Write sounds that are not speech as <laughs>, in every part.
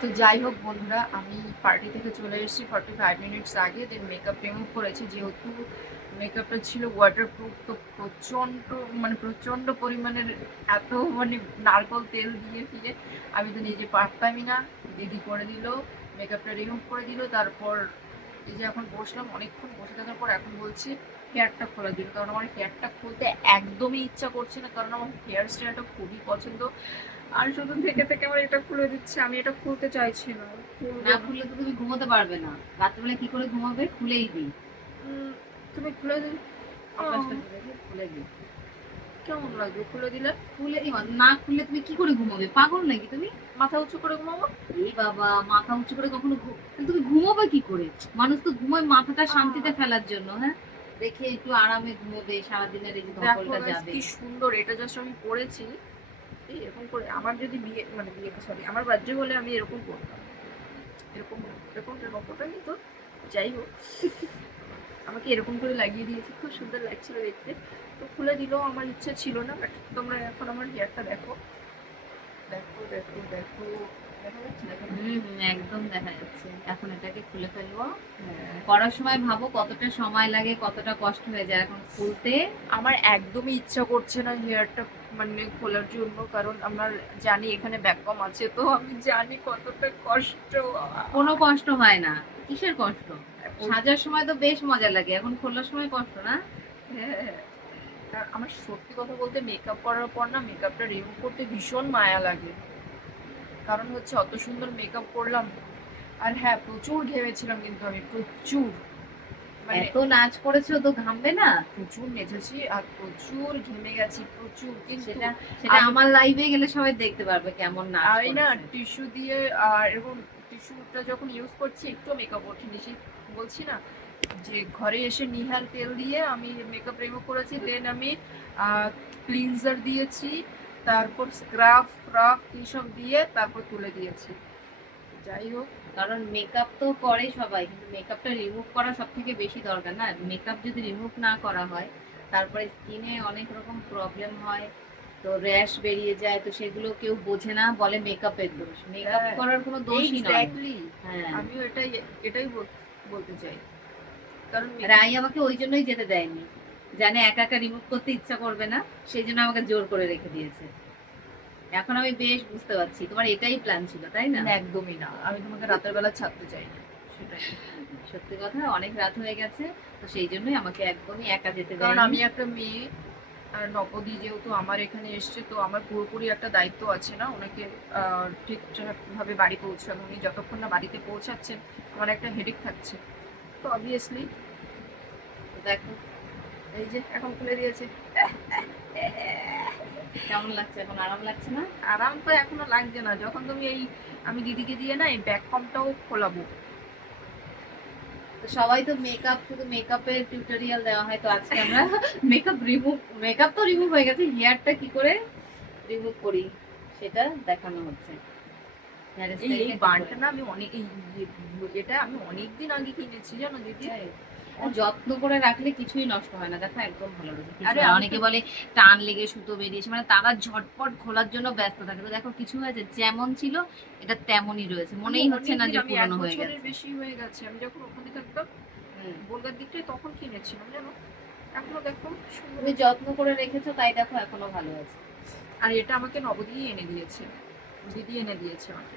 তো যাই হোক বন্ধুরা, আমি পার্টি থেকে চলে এসেছি ফর্টি ফাইভ মিনিটস আগে দেন মেকআপ রিমুভ করেছি। যেহেতু মেকআপটা ছিল ওয়াটারপ্রুফ তো প্রচণ্ড মানে প্রচণ্ড পরিমাণের এত মানে নারকল তেল দিয়ে ফিরে আমি তো নিজে পারতামই না। দিদি করে দিল মেকআপটা রিমুভ করে দিল, তারপর এই যে এখন বসলাম, অনেকক্ষণ বসে থাকার পর এখন বলছি হেয়ারটা খোলা দিল, কারণ আমার হেয়ারটা খুলতে একদমই ইচ্ছা করছে না, কারণ আমার হেয়ার স্টাইলটা খুবই পছন্দ। আর শুধু থেকে থেকে আমার এটা খুলে দিচ্ছে আমি এটা খুলতে চাইছি না। না না। খুললে তো তুমি ঘুমোতে পারবে না। রাত্রিবেলা কি করে ঘুমাবে? খুলেই দিই। তুমি খুলে দিই, খুলে দিই। কেমন লাগবে খুলে দিলে? খুলে না খুললে তুমি কি করে ঘুমাবে? পাগল নাকি তুমি? মাথা উঁচু করে ঘুমাবো? এই বাবা মাথা উঁচু করে কখনো তুমি ঘুমাবে কি করে? মানুষ তো ঘুমোয় মাথাটা শান্তিতে ফেলার জন্য হ্যাঁ? দেখে একটু আরামে ঘুমোবে সারাদিনের এই ধকলটা যাবে। কি সুন্দর এটা জাস্ট আমি পড়েছি। এই এরকম করে আমার যদি বিয়ে মানে বিয়ে সরি আমার বার্থডে হলে আমি এরকম করতাম। এরকম এরকম এরকম করতাম কিন্তু যাই হোক আমাকে এরকম করে লাগিয়ে দিয়েছি খুব সুন্দর লাগছিল দেখতে। তো খুলে দিলেও আমার ইচ্ছে ছিল না বাট তোমরা এখন আমার হেয়ারটা দেখো। দেখো দেখো দেখো একদম দেখা যাচ্ছে। এখন এটাকে খুলে ফেলব। করার সময় ভাবো কতটা সময় লাগে কতটা কষ্ট হয়ে যায়। এখন খুলতে আমার একদমই ইচ্ছা করছে না হেয়ারটা মানে খোলার জন্য কারণ আমার জানি এখানে ব্যাককম আছে তো আমি জানি কতটা কষ্ট। কোনো কষ্ট হয় না কিসের কষ্ট? সাজার সময় তো বেশ মজা লাগে এখন খোলার সময় কষ্ট না? হ্যাঁ। আর আমার সত্যি কথা বলতে মেকআপ করার পর না মেকআপটা রিমুভ করতে ভীষণ মায়া লাগে। কারণ হচ্ছে অত সুন্দর মেকআপ করলাম আর হ্যাঁ প্রচুর ঘেমেছিলাম কিন্তু আমি প্রচুর। এত নাচ করেছ তো ঘামবে না? প্রচুর নেচেছি আর প্রচুর ঘেমে গেছি প্রচুর। কিন্তু সেটা সেটা আমার লাইভে গেলে সবাই দেখতে পারবে কেমন নাচ আমি না টিস্যু দিয়ে আর এরকম টিস্যুটা যখন ইউজ করছি একটু মেকআপ ওঠেনি। সেই বলছি না যে ঘরে এসে নিহার তেল দিয়ে আমি মেকআপ রিমুভ করেছি দেন আমি ক্লিনজার দিয়েছি তারপর স্ক্রাব ফ্রাফ এইসব দিয়ে তারপর তুলে দিয়েছি। যাই হোক কারণ মেকআপ তো করে সবাই কিন্তু মেকআপটা রিমুভ করা সব থেকে বেশি দরকার না। মেকআপ যদি রিমুভ না করা হয় তারপরে স্কিনে অনেক রকম প্রবলেম হয় তো র্যাশ বেরিয়ে যায় তো সেগুলো কেউ বোঝে না বলে মেকআপের দোষ। মেকআপ হ্যাঁ। করার কোনো দোষই নয়। হ্যাঁ। আমিও এটাই এটাই বলতে চাই। কারণ রাই আমাকে ওই জন্যই যেতে দেয়নি জানে একা একা রিমুভ করতে ইচ্ছা করবে না সেই জন্য আমাকে জোর করে রেখে দিয়েছে। এখন আমি বেশ বুঝতে পারছি। তোমার এটাই প্ল্যান ছিল তাই না? একদমই না। আমি তোমাকে রাতের বেলা ছাড়তে চাই না সেটাই। সত্যি কথা অনেক রাত হয়ে গেছে তো সেই জন্যই আমাকে একদমই একা যেতে কারণ আমি একটা মেয়ে আর নবদি যেহেতু আমার এখানে এসছে তো আমার পুরোপুরি একটা দায়িত্ব আছে না ওনাকে ঠিকঠাকভাবে বাড়ি পৌঁছানো উনি যতক্ষণ না বাড়িতে পৌঁছাচ্ছেন আমার একটা হেডেক থাকছে। তো অবভিয়াসলি দেখো এই যে এখন খুলে দিয়েছে। <laughs> কেমন লাগছে? এখন আরাম লাগছে না? আরাম তো এখনও লাগছে না। যখন তুমি এই আমি দিদিকে দিয়ে না এই ব্যাক কমটাও খোলাবো। সবাই তো মেকআপ শুধু মেকআপের টিউটোরিয়াল দেওয়া হয় তো আজকে আমরা মেকআপ রিমুভ মেকআপ তো রিমুভ হয়ে গেছে হেয়ারটা কি করে রিমুভ করি? সেটা দেখানো হচ্ছে। এই এই বানটা না আমি অনেক এই- এটা আমি অনেক দিন আগে কিনেছি জানো দিদি? যত্ন করে রাখলে কিছুই নষ্ট হয় না। দেখো একদম ভালো রয়েছে। আরে অনেকে বলে টান লেগে সুতো বেরিয়েছে মানে তারা ঝটপট খোলার জন্য ব্যস্ত থাকে। তো দেখো কিছু হয়েছে যেমন ছিল এটা তেমনই রয়েছে। মনেই হচ্ছে না যে পুরনো হয়ে গেছে। বেশি হয়ে গেছে। আমি যখন ওখানে থাকতাম। বলগার দিকটাই তখন কিনেছিলাম জানো? এখনও দেখো তুমি যত্ন করে রেখেছো তাই দেখো এখনও ভালো আছে আর এটা আমাকে নবদিই এনে দিয়েছে। দিদি এনে দিয়েছে আমাকে।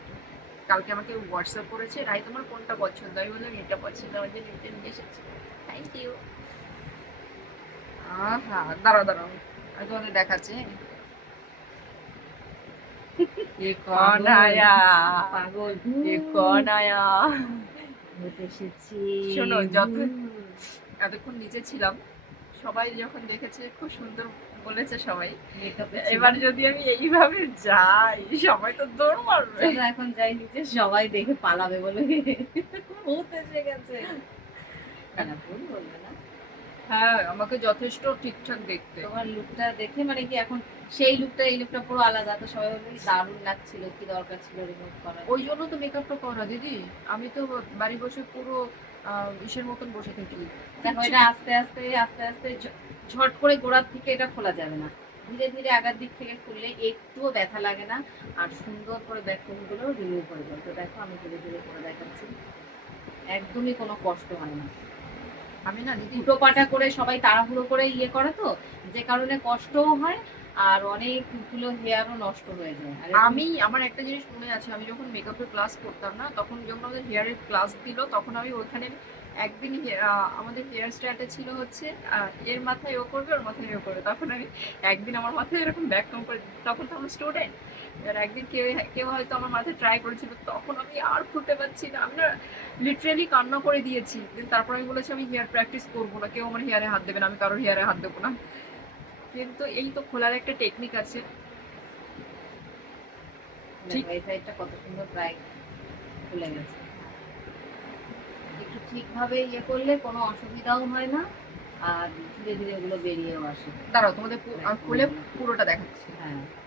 কালকে আমাকে হোয়াটসঅ্যাপ করেছে রাই তোমার কোনটা পছন্দ? আমি বললাম এটা পছন্দ আমার জন্য এটা নিয়ে এসেছে। থ্যাংক ইউ আহা দাঁড়াও দাঁড়াও। আমি তোমাদের দেখাচ্ছি। এতক্ষণ নিচে ছিলাম সবাই যখন দেখেছে খুব সুন্দর বলেছে সবাই। এবার যদি আমি এইভাবে যাই সবাই তো দৌড় মারবে। এখন যাই নিচে সবাই দেখে পালাবে বলে। ভূত এসে গেছে। না না ভুল বলবে না। হ্যাঁ আমাকে যথেষ্ট ঠিকঠাক দেখতে। তোমার লুকটা দেখে মানে কি এখন সেই লুকটা এই লুকটা পুরো আলাদা। তো সবাই বলবে দারুণ লাগছিল কি দরকার ছিল রিমুভ করার। ওই জন্য তো মেকআপটা করা দিদি। আমি তো বাড়ি বসে পুরো ইসের মতন বসে থাকি। দেখো এটা আস্তে আস্তে আস্তে আস্তে ঝট করে গোড়ার থেকে এটা খোলা যাবে না। ধীরে ধীরে আগার দিক থেকে খুললে একটুও ব্যথা লাগে না আর সুন্দর করে ব্যাকটোনগুলো রিমুভ হয়ে যায়। তো দেখো আমি ধীরে ধীরে করে দেখাচ্ছি। একদমই কোনো কষ্ট হয় না। আমি না দিদি দুটো পাটা করে সবাই তাড়াহুড়ো করে ইয়ে করে তো যে কারণে কষ্টও হয় আর অনেকগুলো হেয়ারও নষ্ট হয়ে যায়। আমি আমার একটা জিনিস মনে আছে আমি যখন মেকআপের ক্লাস করতাম না তখন যখন আমাদের হেয়ারের ক্লাস দিল তখন আমি ওখানে একদিন আমাদের হেয়ার স্টাইলটা ছিল হচ্ছে এর মাথায় ও করবে ওর মাথায় ও করবে। তখন আমি একদিন আমার মাথায় এরকম ব্যাক কম করে তখন তো আমার স্টুডেন্ট এবার একদিন কেউ কেউ হয়তো আমার মাথায় ট্রাই করেছিল তখন আমি আর খুলতে পারছি না। আমি না লিটারেলি কান্না করে দিয়েছি। তারপর আমি বলেছি আমি হেয়ার প্র্যাকটিস করব না। কেউ আমার হেয়ারে হাত দেবে না। আমি কারোর হেয়ারে হাত দেবো না। কিন্তু এই তো খোলার একটা টেকনিক আছে। ঠিক। দেখো, এই সাইডটা কত সুন্দর প্রায় খুলে গেছে। একটু ঠিকভাবে ইয়ে করলে কোনো অসুবিধাও হয় না আর ধীরে ধীরে ওগুলো বেরিয়েও আসে। দাঁড়াও তোমাদের খুলে পুরোটা দেখাচ্ছি। হ্যাঁ।